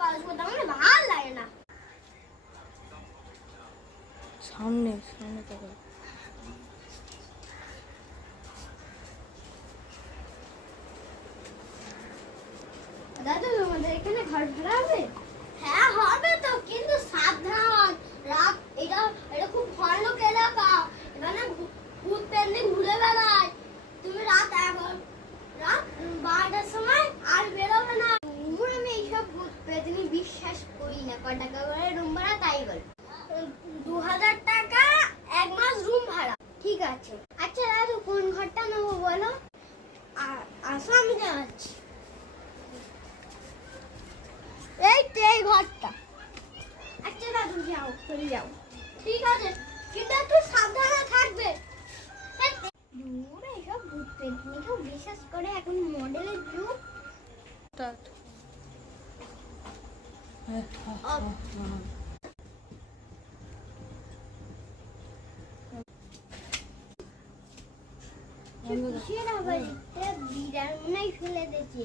কাজ করতে আমার ভালো লাগে না। সামনে সামনে তাকাও। দাদু আমাদের এখানে ঘর ভাড়া হবে? হ্যাঁ হবে তো, কিন্তু সাবধান। রাত এটা এটা খুব ভয়ানক এলাকা, এখানে ভূত পেন্দি ঘুরে বেড়ায়। তুমি রাত 12টার সময় আর বেরোবে না। আমি এইসব ভূত পেন্দি বিশ্বাস করি না। কয় টাকা করে রুম ভাড়া তাই বল? 2000 টাকা 1 মাস রুম ভাড়া। ঠিক আছে। আচ্ছা দাদু কোন ঘরটা নেবো বলো? আসো আমি যাচ্ছি। এই তো এই ঘরটা। আচ্ছা দাদু যাও, চলে যাও। ঠিক আছে, কিন্তু একটু সাবধানে থাকবে। এইসব ভূত পেতনি কেউ বিশ্বাস করে? এখন মডেলের যুগ। কিসের আবার একটা বিড়াল মনে হয় ফেলে দিয়েছে।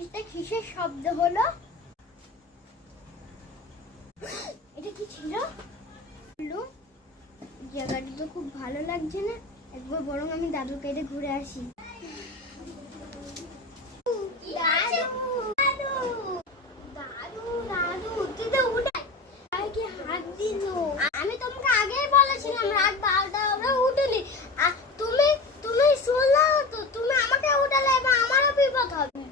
এটা কিসের শব্দ হলো? এটা কি ছিল? জায়গাটা তো খুব ভালো লাগছে না, একবার বরং আমি দাদুর কাছে ঘুরে আসি। আমি তোমাকে আগেই বলেছিলাম রাত 12টা আমরা উঠিনি। তুমি তুমি শুনলে তো, তুমি আমাকে উঠালে, এবার আমারও বিপদ হবে।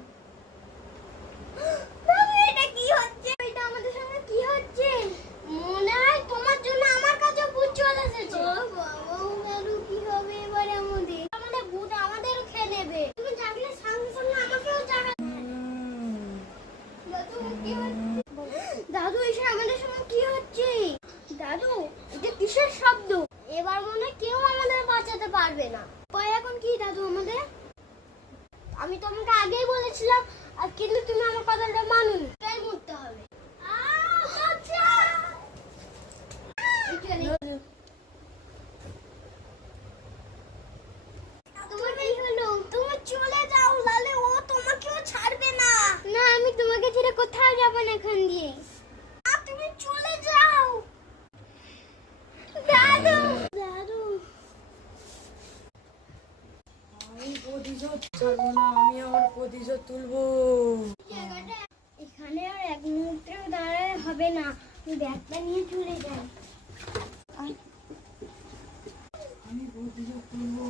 এটা কি হচ্ছে? এটা আমাদের সঙ্গে কি হচ্ছে? মনে হয় তোমার জন্য আমার কাছে ভূত চলে এসেছে। কি হবে এবারে? আমাদের ভূত আমাদেরও খেয়ে নেবে। তুমি জাগলে সঙ্গে সঙ্গে আমাকেও জাগাবে। দাদু কি হচ্ছে? দাদু এসে আমাদের সঙ্গে কি হচ্ছে? দাদু এটা কিসের শব্দ? এবার মনে কেউ আমাদের বাঁচাতে পারবে না। উপায় এখন কি দাদু আমাদের? আমি তোমাকে আগেই বলেছিলাম, আর কিন্তু তুমি আমার কথাটা মানোনি। তাই মরতে হবে। তোমার কি হলো? তুমি চলে যাও, লালে ও তোমাকেও ছাড়বে না। না আমি তোমাকে ছেড়ে কোথাও যাব না এখান দিয়ে। তুমি চলে যাও। দাদু দাদু আমি প্রতিশোধ ছাড়বো না, আমি আমার প্রতিশোধ তুলবো। এখানে আর এক মুহূর্তেও দাঁড়ালে হবে না, ব্যাগটা নিয়ে চলে যাই। আমি প্রতিশোধ তুলবো।